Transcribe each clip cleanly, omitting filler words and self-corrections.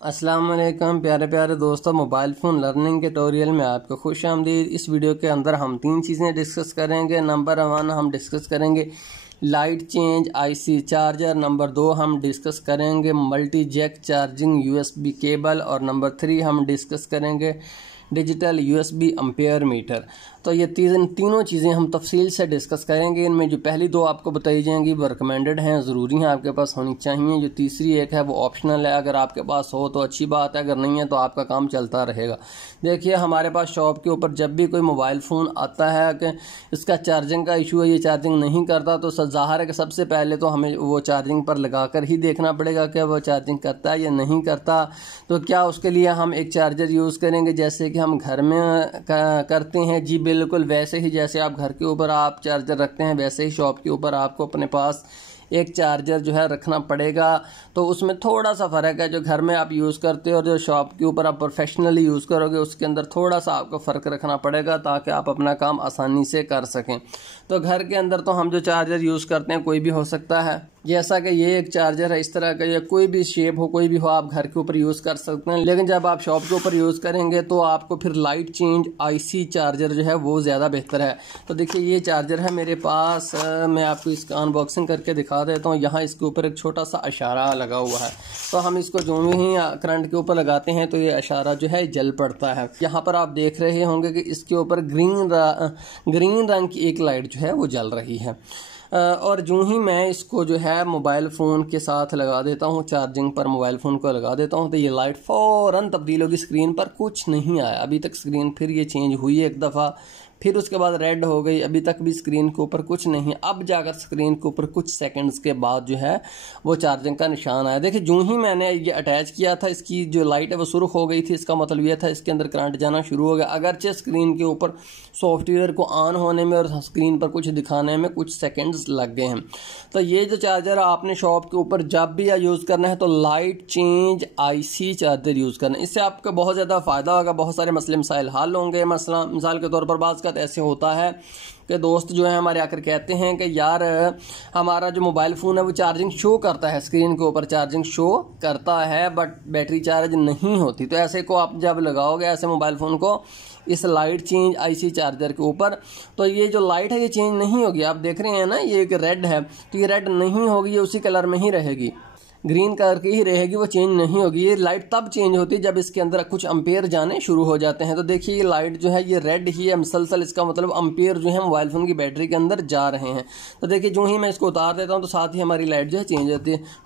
अस्सलाम वालेकुम प्यारे प्यारे दोस्तों, मोबाइल फ़ोन लर्निंग ट्यूटोरियल में आपको खुश आमदीद। इस वीडियो के अंदर हम 3 चीज़ें डिस्कस करेंगे। नंबर 1 हम डिस्कस करेंगे light change IC charger. Number 2 हम डिस्कस करेंगे multi jack charging USB cable. और नंबर 3 हम डिस्कस करेंगे डिजिटल यूएसबी एम्पेयर मीटर। तो ये तीनों चीज़ें हम तफसील से डिस्कस करेंगे। इनमें जो पहली 2 आपको बताई जाएंगी वो रिकमेंडेड हैं, ज़रूरी हैं, आपके पास होनी चाहिए। जो तीसरी एक है वो ऑप्शनल है, अगर आपके पास हो तो अच्छी बात है, अगर नहीं है तो आपका काम चलता रहेगा। देखिए, हमारे पास शॉप के ऊपर जब भी कोई मोबाइल फ़ोन आता है कि इसका चार्जिंग का इशू है, ये चार्जिंग नहीं करता, तो ज़ाहिर है कि सबसे पहले तो हमें वो चार्जिंग पर लगा कर ही देखना पड़ेगा कि वो चार्जिंग करता है या नहीं करता। तो क्या उसके लिए हम एक चार्जर यूज़ करेंगे जैसे कि हम घर में करते हैं? जी बिल्कुल, वैसे ही जैसे आप घर के ऊपर आप चार्जर रखते हैं वैसे ही शॉप के ऊपर आपको अपने पास एक चार्जर जो है रखना पड़ेगा। तो उसमें थोड़ा सा फ़र्क है, जो घर में आप यूज़ करते हो और जो शॉप के ऊपर आप प्रोफेशनली यूज़ करोगे उसके अंदर थोड़ा सा आपको फ़र्क रखना पड़ेगा ताकि आप अपना काम आसानी से कर सकें। तो घर के अंदर तो हम जो चार्जर यूज़ करते हैं कोई भी हो सकता है, जैसा कि ये एक चार्जर है इस तरह का, या कोई भी शेप हो, कोई भी हो, आप घर के ऊपर यूज़ कर सकते हैं। लेकिन जब आप शॉप के ऊपर यूज़ करेंगे तो आपको फिर लाइट चेंज आईसी चार्जर जो है वो ज़्यादा बेहतर है। तो देखिए, ये चार्जर है मेरे पास, मैं आपको इसका अनबॉक्सिंग करके दिखा देता हूँ। यहाँ इसके ऊपर एक छोटा सा इशारा लगा हुआ है, तो हम इसको जो ही करंट के ऊपर लगाते हैं तो ये इशारा जो है जल पड़ता है। यहाँ पर आप देख रहे होंगे कि इसके ऊपर ग्रीन रंग की एक लाइट जो है वो जल रही है। और जो ही मैं इसको जो है मोबाइल फ़ोन के साथ लगा देता हूँ, चार्जिंग पर मोबाइल फ़ोन को लगा देता हूँ, तो ये लाइट फ़ौरन तब्दील होगी। स्क्रीन पर कुछ नहीं आया अभी तक, स्क्रीन फिर ये चेंज हुई है एक दफ़ा, फिर उसके बाद रेड हो गई, अभी तक भी स्क्रीन के ऊपर कुछ नहीं। अब जाकर स्क्रीन के ऊपर कुछ सेकंड्स के बाद जो है वो चार्जिंग का निशान आया। देखिए, जो ही मैंने ये अटैच किया था, इसकी जो लाइट है वो सुर्ख हो गई थी, इसका मतलब ये था इसके अंदर करंट जाना शुरू हो गया। अगरचे स्क्रीन के ऊपर सॉफ्टवेयर को ऑन होने में और स्क्रीन पर कुछ दिखाने में कुछ सेकेंड्स लग गए हैं। तो ये जो चार्जर आपने शॉप के ऊपर जब भी यूज़ करना है तो light change IC charger use करना है। इससे आपको बहुत ज़्यादा फ़ायदा होगा, बहुत सारे मसले मसाइल हल होंगे। मिसाल के तौर पर बात ऐसे होता है कि दोस्त जो है हमारे आकर कहते हैं कि यार हमारा जो मोबाइल फ़ोन है वो चार्जिंग शो करता है, स्क्रीन के ऊपर चार्जिंग शो करता है बट बैटरी चार्ज नहीं होती। तो ऐसे को आप जब लगाओगे ऐसे मोबाइल फ़ोन को इस लाइट चेंज आईसी चार्जर के ऊपर, तो ये जो लाइट है ये चेंज नहीं होगी। आप देख रहे हैं ना, ये एक रेड है, तो ये रेड नहीं होगी, ये उसी कलर में ही रहेगी, ग्रीन कलर की ही रहेगी, वो चेंज नहीं होगी। ये लाइट तब चेंज होती है जब इसके अंदर कुछ अम्पेयर जाने शुरू हो जाते हैं। तो देखिए, ये लाइट जो है ये रेड ही है मुसलसल, इसका मतलब अम्पेयर जो है मोबाइल फ़ोन की बैटरी के अंदर जा रहे हैं। तो देखिए, जो ही मैं इसको उतार देता हूँ तो साथ ही हमारी लाइट जो है चेंज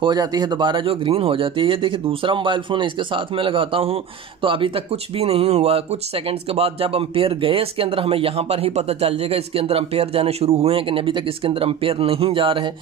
हो जाती है, दोबारा जो ग्रीन हो जाती है। ये देखिए, दूसरा मोबाइल फ़ोन है, इसके साथ मैं लगाता हूँ तो अभी तक कुछ भी नहीं हुआ। कुछ सेकेंड्स के बाद जब अम्पेयर गए इसके अंदर, हमें यहाँ पर ही पता चल जाएगा इसके अंदर अम्पेयर जाने शुरू हुए हैं कि अभी तक इसके अंदर अम्पेयर नहीं जा रहे।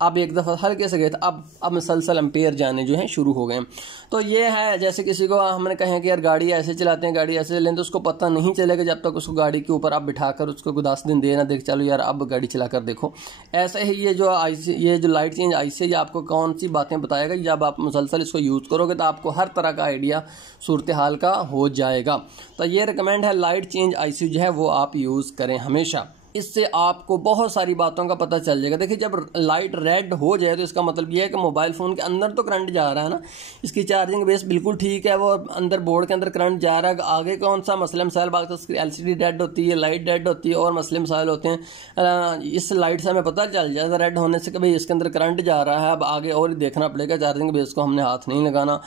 अब एक दफ़ा हल्के से गए थे, अब मुसलसल एम्पेयर जाने जो हैं शुरू हो गए हैं। तो ये है, जैसे किसी को हमने कहें कि यार गाड़ी ऐसे चलाते हैं, गाड़ी ऐसे चलें, तो उसको पता नहीं चलेगा जब तक उसको गाड़ी के ऊपर आप बिठाकर उसको 10 दिन देना, देख चलो यार अब गाड़ी चला कर देखो। ऐसे ही ये जो लाइट चेंज आईसी ये आपको कौन सी बातें बताएगा, जब आप मुसलसल इसको यूज़ करोगे तो आपको हर तरह का आइडिया सूरत हाल का हो जाएगा। तो ये रिकमेंड है, लाइट चेंज आईसी जो है वो आप यूज़ करें हमेशा। इससे आपको बहुत सारी बातों का पता चल जाएगा। देखिए, जब लाइट रेड हो जाए तो इसका मतलब यह है कि मोबाइल फ़ोन के अंदर तो करंट जा रहा है ना, इसकी चार्जिंग बेस बिल्कुल ठीक है, वो अंदर बोर्ड के अंदर करंट जा रहा है। आगे कौन सा मसले मसाइल, बात एलसीडी डेड होती है, लाइट डेड होती है और मसले मसाइल होते हैं। इस लाइट से हमें पता चल जाएगा रेड होने से कि भाई इसके अंदर करंट जा रहा है। अब आगे और देखना पड़ेगा, चार्जिंग बेस को हमने हाथ नहीं लगाना।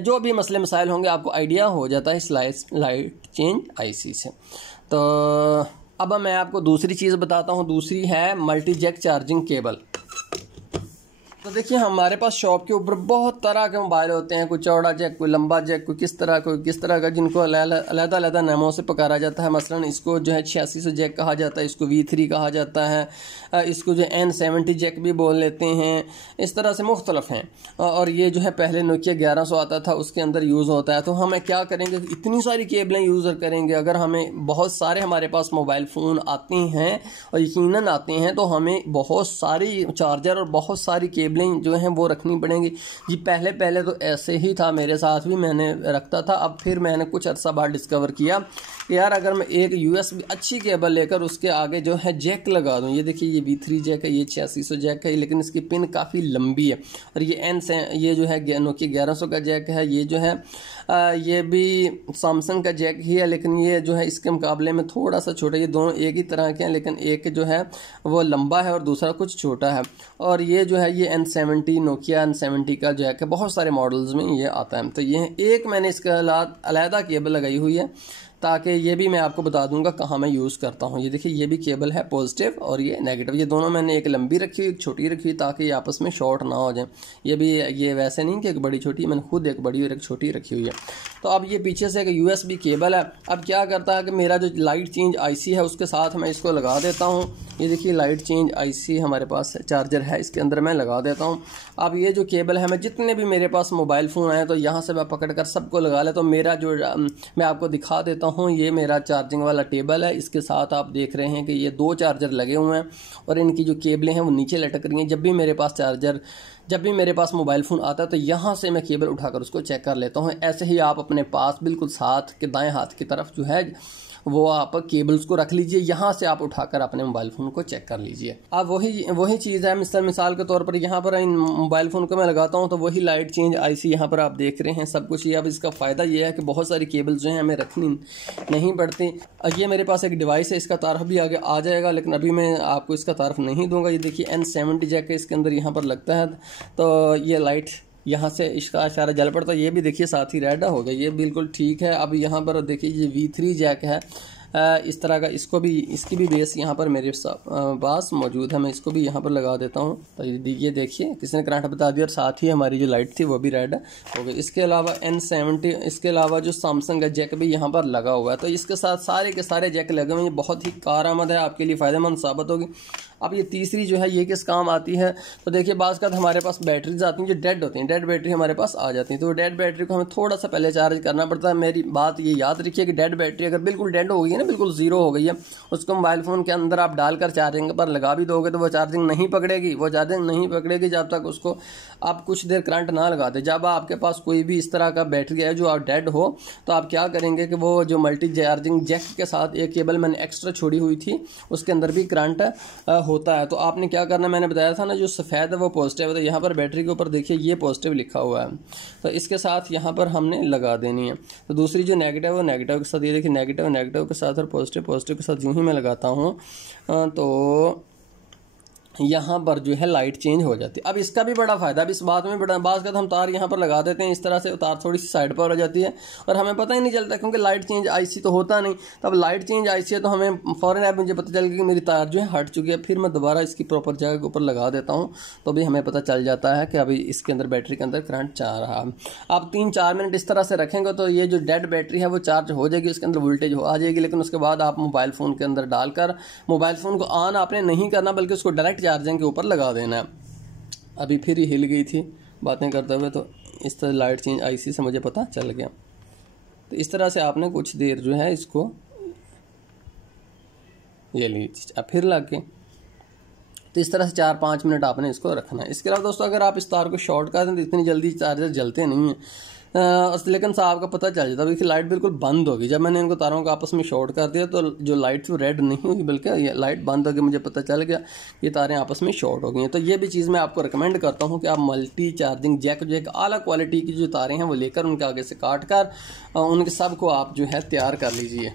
जो भी मसले मसाइल होंगे आपको आइडिया हो जाता है इस लाइट चेंज आईसी से। तो अब मैं आपको दूसरी चीज़ बताता हूँ, दूसरी है मल्टी जैक चार्जिंग केबल। तो देखिए, हमारे पास शॉप के ऊपर बहुत तरह के मोबाइल होते हैं, कोई चौड़ा जैक, कोई लंबा जैक, कोई किस तरह का, जिनको अलग-अलग नामों से पुकारा जाता है। मसलन इसको जो है 8600 जैक कहा जाता है, इसको V3 कहा जाता है, इसको जो N70 जैक भी बोल लेते हैं। इस तरह से मुख्तलिफ हैं। और ये जो है पहले नोकिया 1100 आता था, उसके अंदर यूज़ होता है। तो हमें क्या करेंगे, इतनी सारी केबलें यूज़ करेंगे। अगर हमें बहुत सारे हमारे पास मोबाइल फ़ोन आते हैं और यकीनन आते हैं, तो हमें बहुत सारी चार्जर और बहुत सारी केबल केबलें जो हैं वो रखनी पड़ेंगी जी। पहले तो ऐसे ही था, मेरे साथ भी मैंने रखता था। अब फिर मैंने कुछ अर्सा बाद डिस्कवर किया कि यार अगर मैं एक USB अच्छी केबल लेकर उसके आगे जो है जैक लगा दूं, ये देखिए ये V3 जैक है, ये 8600 जैक है, लेकिन इसकी पिन काफ़ी लंबी है। और ये जो है नोकिया 1100 का जैक है, ये जो है ये भी सैमसंग का जैक ही है, लेकिन ये जो है इसके मुकाबले में थोड़ा सा छोटा। ये दोनों एक ही तरह के हैं, लेकिन एक जो है वो लंबा है और दूसरा कुछ छोटा है। और ये जो है ये N70 नोकिया N70 का जैक है, बहुत सारे मॉडल्स में ये आता है। तो ये एक मैंने इसका अलहदा केबल लगाई हुई है, ताकि ये भी मैं आपको बता दूंगा कहाँ मैं यूज़ करता हूँ। ये देखिए ये भी केबल है पॉजिटिव और ये नेगेटिव, ये दोनों मैंने एक लंबी रखी हुई एक छोटी रखी हुई, ताकि ये आपस में शॉर्ट ना हो जाए। ये वैसे नहीं कि एक बड़ी छोटी, मैंने खुद एक बड़ी और एक छोटी रखी हुई है। तो अब ये पीछे से एक USB केबल है। अब क्या करता है कि मेरा जो लाइट चेंज IC है उसके साथ मैं इसको लगा देता हूँ। ये देखिए लाइट चेंज IC हमारे पास चार्जर है, इसके अंदर मैं लगा देता हूँ। अब ये जो केबल है, मैं जितने भी मेरे पास मोबाइल फ़ोन आए तो यहाँ से मैं पकड़ कर सबको लगा लेता हूँ। मेरा जो मैं आपको दिखा देता हूँ, ये मेरा चार्जिंग वाला टेबल है। इसके साथ आप देख रहे हैं कि ये 2 चार्जर लगे हुए हैं और इनकी जो केबलें हैं वो नीचे लटक रही हैं। जब भी मेरे पास मोबाइल फ़ोन आता है तो यहाँ से मैं केबल उठाकर उसको चेक कर लेता हूँ। ऐसे ही आप अपने पास बिल्कुल साथ के दाएं हाथ की तरफ जो है वो आप केबल्स को रख लीजिए, यहाँ से आप उठाकर अपने मोबाइल फ़ोन को चेक कर लीजिए। अब वही चीज़ है। मिसाल के तौर पर यहाँ पर इन मोबाइल फ़ोन को मैं लगाता हूँ तो वही लाइट चेंज IC यहाँ पर आप देख रहे हैं सब कुछ। ये अब इसका फ़ायदा ये है कि बहुत सारी केबल्स जो हैं हमें रखनी नहीं पड़ती। ये मेरे पास एक डिवाइस है, इसका तारफ़ भी आगे आ जाएगा, लेकिन अभी मैं आपको इसका तारफ़ नहीं दूंगा। ये देखिए N70 जैक है, इसके अंदर यहाँ पर लगता है तो ये लाइट यहाँ से इसका इशारा जल पड़ता है। ये भी देखिए साथ ही रेड हो गया, ये बिल्कुल ठीक है। अब यहाँ पर देखिए ये V3 जैक है इस तरह का, इसकी भी बेस यहाँ पर मेरे पास मौजूद है। मैं इसको भी यहाँ पर लगा देता हूँ। तो ये देखिए किसी ने करंट बता दिया और साथ ही हमारी जो लाइट थी वो भी रेड हो गई। इसके अलावा N70, इसके अलावा जो सैमसंग का जैक भी यहाँ पर लगा हुआ है। तो इसके साथ सारे के सारे जैक लगे हुए हैं, बहुत ही कारआमद है, आपके लिए फ़ायदेमंद साबित होगी। अब ये तीसरी जो है ये किस काम आती है, तो देखिए बाज़ का हमारे पास बैटरीज आती हैं जो डेड होती हैं, डेड बैटरी हमारे पास आ जाती हैं। तो डेड बैटरी को हमें थोड़ा सा पहले चार्ज करना पड़ता है। मेरी बात ये याद रखिए कि डेड बैटरी अगर बिल्कुल डेड हो गई है ना, बिल्कुल ज़ीरो हो गई है, उसको मोबाइल फ़ोन के अंदर आप डालकर चार्जिंग पर लगा भी दोगे तो वो चार्जिंग नहीं पकड़ेगी जब तक उसको आप कुछ देर करंट ना लगा दें। जब आपके पास कोई भी इस तरह का बैटरी है जो आप डेड हो, तो आप क्या करेंगे कि वो जो मल्टी चार्जिंग जैक के साथ एक केबल मैंने एक्स्ट्रा छोड़ी हुई थी उसके अंदर भी करंट होता है। तो आपने क्या करना, मैंने बताया था ना जो सफ़ेद है वो पॉजिटिव है, तो यहाँ पर बैटरी के ऊपर देखिए ये पॉजिटिव लिखा हुआ है, तो इसके साथ यहाँ पर हमने लगा देनी है। तो दूसरी जो नेगेटिव है नेगेटिव के साथ, ये देखिए नेगेटिव के साथ और पॉजिटिव के साथ यूँ ही मैं लगाता हूँ तो यहाँ पर जो है लाइट चेंज हो जाती है। अब इसका भी बड़ा फ़ायदा, अब इस बात में बड़ा बात का हम तार यहाँ पर लगा देते हैं, इस तरह से तार थोड़ी सी साइड पर हो जाती है और हमें पता ही नहीं चलता, क्योंकि लाइट चेंज IC तो होता नहीं। तो अब लाइट चेंज IC है तो हमें फ़ौरन अब मुझे पता चल गया कि मेरी तार जो है हट चुकी है। फिर मैं दोबारा इसकी प्रॉपर जगह के ऊपर लगा देता हूँ तो भी हमें पता चल जाता है कि अभी इसके अंदर बैटरी के अंदर करंट जा रहा है। अब 3-4 मिनट इस तरह से रखेंगे तो ये जो डेड बैटरी है वो चार्ज हो जाएगी, उसके अंदर वोल्टेज आ जाएगी। लेकिन उसके बाद आप मोबाइल फ़ोन के अंदर डालकर मोबाइल फ़ोन को ऑन आपने नहीं करना, बल्कि उसको डायरेक्ट चार्जिंग के ऊपर लगा देना है। अभी फिर ही हिल गई थी बातें करते हुए, तो इस तरह लाइट चेंज IC से मुझे पता चल गया। तो इस तरह से आपने कुछ देर जो है इसको ये लीजिए, अब फिर लग के तो इस तरह से 4-5 मिनट आपने इसको रखना है। इसके अलावा दोस्तों अगर आप इस तार को शॉर्ट कर दें तो इतनी जल्दी चार्जर जलते नहीं हैं, लेकिन साहब का पता चल जाता है कि लाइट बिल्कुल बंद होगी। जब मैंने इनको तारों को आपस में शॉर्ट कर दिया तो जो लाइट थी रेड नहीं हुई, बल्कि ये लाइट बंद होगी, मुझे पता चल गया ये तारें आपस में शॉर्ट हो गई हैं। तो ये भी चीज़ मैं आपको रिकमेंड करता हूँ कि आप मल्टी चार्जिंग जैक जो एक आला क्वालिटी की जो तारें हैं वो लेकर उनके आगे से काट कर उनके सब को आप जो है तैयार कर लीजिए।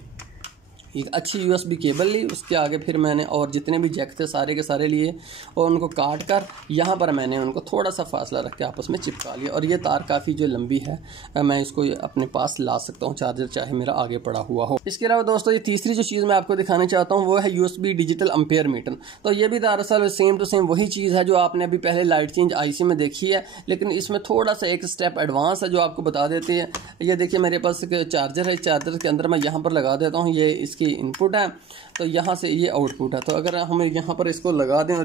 एक अच्छी USB केबल ली, उसके आगे फिर मैंने और जितने भी जैक थे सारे के सारे लिए और उनको काट कर यहाँ पर मैंने उनको थोड़ा सा फासला रख के आपस में चिपका लिया। और ये तार काफ़ी जो लंबी है, मैं इसको अपने पास ला सकता हूँ, चार्जर चाहे मेरा आगे पड़ा हुआ हो। इसके अलावा दोस्तों ये तीसरी जो चीज़ मैं आपको दिखाना चाहता हूँ वो है USB डिजिटल एम्पेयर मीटर। तो ये भी दरअसल सेम टू सेम वही चीज़ है जो आपने अभी पहले लाइट चेंज IC में देखी है, लेकिन इसमें थोड़ा सा एक स्टेप एडवांस है जो आपको बता देती है। ये देखिए मेरे पास चार्जर है, चार्जर के अंदर मैं यहाँ पर लगा देता हूँ, ये इसकी इनपुट है, तो यहाँ से ये आउटपुट है। तो अगर हम यहाँ पर इसको लगा दें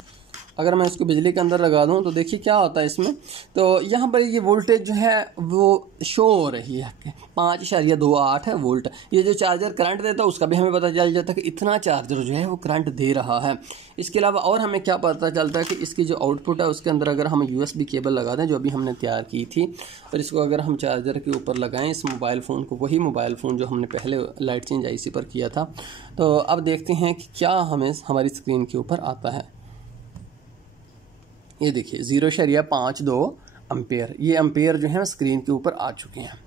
अगर मैं इसको बिजली के अंदर लगा दूं तो देखिए क्या होता है इसमें। तो यहाँ पर ये वोल्टेज जो है वो शो हो रही है 5.28 है वोल्ट। ये जो चार्जर करंट देता है उसका भी हमें पता चल जाता है कि इतना चार्जर जो है वो करंट दे रहा है। इसके अलावा और हमें क्या पता चलता है कि इसकी जो आउटपुट है उसके अंदर अगर हम USB केबल लगा दें जो अभी हमने तैयार की थी, और इसको अगर हम चार्जर के ऊपर लगाएं इस मोबाइल फ़ोन को, वही मोबाइल फ़ोन जो हमने पहले लाइट चेंज IC पर किया था, तो अब देखते हैं कि क्या हमें हमारी स्क्रीन के ऊपर आता है। ये देखिए 0.52 एम्पेयर, ये एम्पेयर जो है स्क्रीन के ऊपर आ चुके हैं।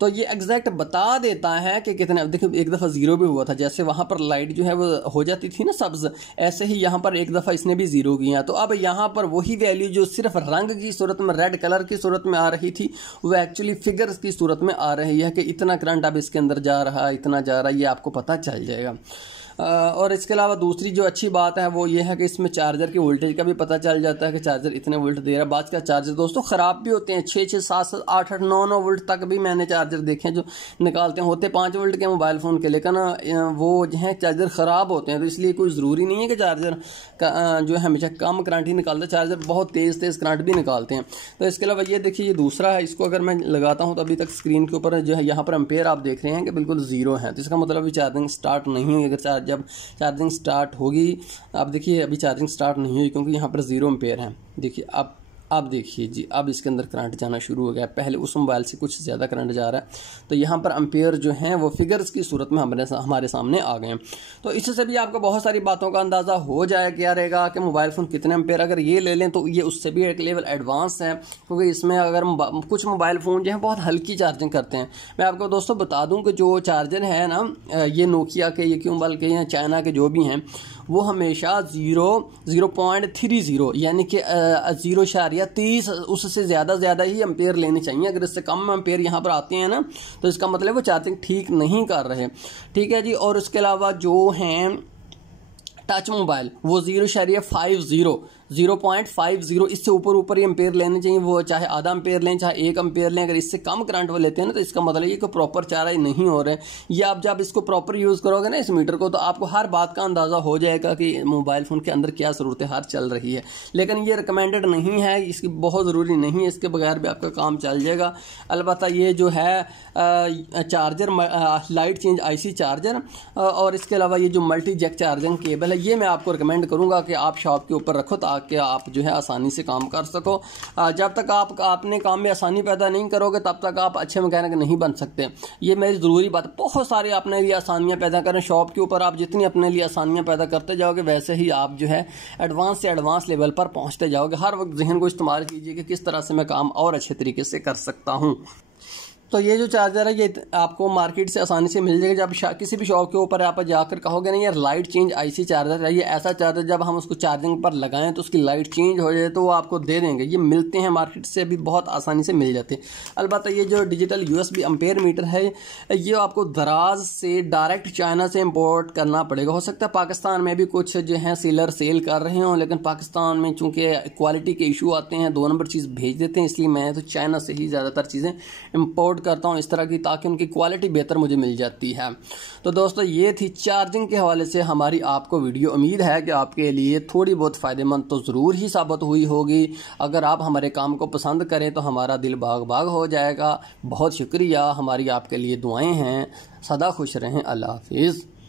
तो ये एग्जैक्ट बता देता है कि कितने। देखिए एक दफ़ा 0 भी हुआ था, जैसे वहाँ पर लाइट जो है वो हो जाती थी ना सब्ज़, ऐसे ही यहाँ पर एक दफ़ा इसने भी 0 किया। तो अब यहाँ पर वही वैल्यू जो सिर्फ रंग की सूरत में, रेड कलर की सूरत में आ रही थी, वो एक्चुअली फिगर्स की सूरत में आ रही है कि इतना करंट अब इसके अंदर जा रहा है, इतना जा रहा है, ये आपको पता चल जाएगा। और इसके अलावा दूसरी जो अच्छी बात है वो ये है कि इसमें चार्जर की वोल्टेज का भी पता चल जाता है कि चार्जर इतने वोल्ट दे रहा है। बाद का चार्जर दोस्तों ख़राब भी होते हैं, 6, 7, 8, 9 वोल्ट तक भी मैंने चार्जर देखे हैं जो निकालते हैं, होते 5 वोल्ट के मोबाइल फ़ोन के, लेकिन वो जो है चार्जर ख़राब होते हैं। तो इसलिए कोई ज़रूरी नहीं है कि चार्जर का जो है हमेशा कम करंट ही निकालता है, चार्जर बहुत तेज़ करंट भी निकालते हैं। तो इसके अलावा ये देखिए ये दूसरा है, इसको अगर मैं लगाता हूँ तो अभी तक स्क्रीन के ऊपर जो है यहाँ पर एम्पेयर आप देख रहे हैं कि बिल्कुल 0 है। तो इसका मतलब अभी चार्जिंग स्टार्ट नहीं हुई। अगर जब चार्जिंग स्टार्ट होगी, आप देखिए अभी चार्जिंग स्टार्ट नहीं हुई क्योंकि यहाँ पर 0 एम्पेयर है। देखिए अब देखिए जी, अब इसके अंदर करंट जाना शुरू हो गया। पहले उस मोबाइल से कुछ ज़्यादा करंट जा रहा है। तो यहाँ पर एम्पेयर जो हैं वो फिगर्स की सूरत में हमारे सामने आ गए हैं। तो इससे भी आपको बहुत सारी बातों का अंदाज़ा हो जाए क्या रहेगा कि मोबाइल फ़ोन कितने एम्पेयर। अगर ये ले लें तो ये उससे भी एक लेवल एडवांस है, क्योंकि इसमें अगर कुछ मोबाइल फ़ोन जो है बहुत हल्की चार्जिंग करते हैं। मैं आपको दोस्तों बता दूँ कि जो चार्जर है ना, ये नोकिया के, ये क्यूमबल के या चाइना के जो भी हैं, वो हमेशा 0.30 यानी कि 0.30 उससे ज़्यादा ही एम्पेयर लेने चाहिए। अगर इससे कम एम्पेयर यहाँ पर आते हैं ना तो इसका मतलब वो चार्जिंग ठीक नहीं कर रहे। ठीक है जी। और उसके अलावा जो हैं टच मोबाइल वो 0.50 इससे ऊपर ही एम्पेयर लेने चाहिए। वो चाहे आधा एम्पेयर लें चाहे 1 एम्पेयर लें, अगर इससे कम करंट वो लेते हैं ना तो इसका मतलब ये कि प्रॉपर चार्ज नहीं हो रहे हैं। ये आप जब इसको प्रॉपर यूज़ करोगे ना इस मीटर को, तो आपको हर बात का अंदाज़ा हो जाएगा कि मोबाइल फ़ोन के अंदर क्या सूरत हाल चल रही है। लेकिन ये रिकमेंडेड नहीं है, इसकी बहुत ज़रूरी नहीं है, इसके बगैर भी आपका काम चल जाएगा। अलबत्ता ये जो है charger light change IC charger और इसके अलावा ये जो मल्टी जैक चार्जिंग केबल है, ये मैं आपको रिकमेंड करूँगा कि आप शॉप के ऊपर रखो ताकि आप जो है आसानी से काम कर सको। जब तक आप अपने काम में आसानी पैदा नहीं करोगे तब तक आप अच्छे मैकेनिक नहीं बन सकते। ये मेरी ज़रूरी बात है। बहुत सारे अपने लिए आसानियाँ पैदा करें शॉप के ऊपर। आप जितनी अपने लिए आसानियाँ पैदा करते जाओगे वैसे ही आप जो है एडवांस से एडवांस लेवल पर पहुँचते जाओगे। हर वक्त जहन को इस्तेमाल कीजिए कि किस तरह से मैं काम और अच्छे तरीके से कर सकता हूँ। तो ये जो चार्जर है ये आपको मार्केट से आसानी से मिल जाएगा। जब किसी भी शॉप के ऊपर आप जाकर कहोगे ना यार लाइट चेंज IC चार्जर है, ये ऐसा चार्जर जब हम उसको चार्जिंग पर लगाएं तो उसकी लाइट चेंज हो जाए तो वो आपको दे देंगे। ये मिलते हैं मार्केट से भी बहुत आसानी से मिल जाते हैं। अलबत्ता ये जो डिजिटल USB एम्पेयर मीटर है ये आपको दराज से डायरेक्ट चाइना से इम्पोर्ट करना पड़ेगा। हो सकता है पाकिस्तान में भी कुछ जो है सेलर सेल कर रहे हों, लेकिन पाकिस्तान में चूँकि क्वालिटी के इशू आते हैं, 2 नंबर चीज़ भेज देते हैं, इसलिए मैं तो चाइना से ही ज़्यादातर चीज़ें इम्पोर्ट करता हूँ इस तरह की, ताकि उनकी क्वालिटी बेहतर मुझे मिल जाती है। तो दोस्तों ये थी चार्जिंग के हवाले से हमारी आपको वीडियो। उम्मीद है कि आपके लिए थोड़ी बहुत फ़ायदेमंद तो ज़रूर ही साबित हुई होगी। अगर आप हमारे काम को पसंद करें तो हमारा दिल बाग बाग हो जाएगा। बहुत शुक्रिया। हमारी आपके लिए दुआएं हैं। सदा खुश रहें। अल्लाह हाफिज़।